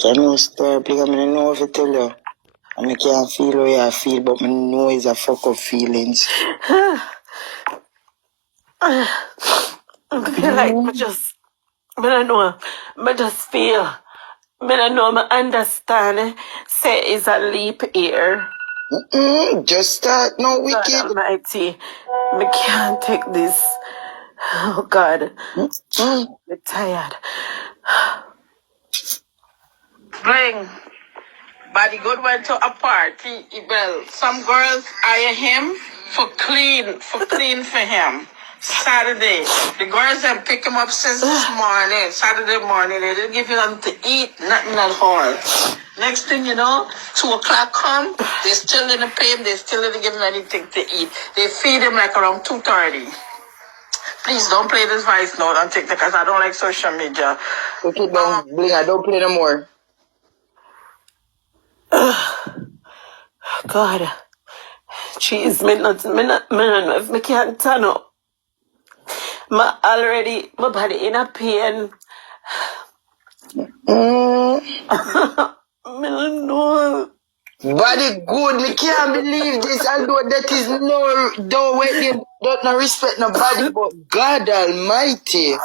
Can you stop? Because I don't know if I tell you. I can't feel how you feel, but I know it's a fuck up feelings. I feel like I don't know, I just feel, I don't know, I understand, say it's a leap year. Just start no God wicked. Almighty, I can't take this. Oh God, I'm tired. Bling. Bodygood went to a party. Well, some girls hire him for clean for him. Saturday, the girls have picked him up since this morning. Saturday morning, they didn't give him nothing to eat, nothing at all. Next thing you know, 2 o'clock come, they still didn't pay him, they still didn't give him anything to eat. They feed him like around 2:30. Please don't play this voice note on TikTok because I don't like social media. Put it down, Bling. I don't play no more. God, jeez, me not know if me can't turn up. My body in a pain. Me don't know. Body good, me can't believe this. Although that is no, don't wait them, don't no respect nobody, but God Almighty.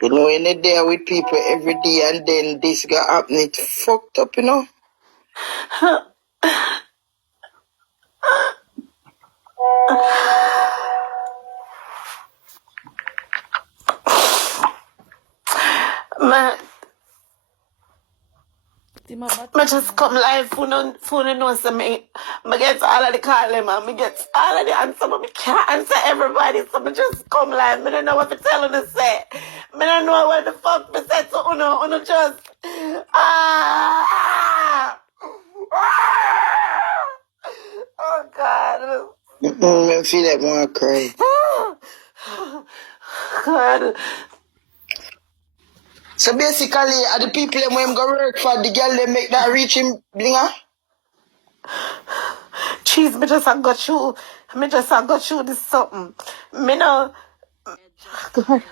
You know, in the day with people every day and then this got happening, it fucked up, you know. I just come live phone know so me get all of the call them and me get all of the answer, but me can't answer everybody, so me just come live. Me don't know what to tell you to say. Me don't know what the fuck me say to uno just oh God. I feel like I want to cry. God. So basically, are the people when him go work for, the girl they make that reach him, Blinger? Jeez, me just got through this something. Me know. God.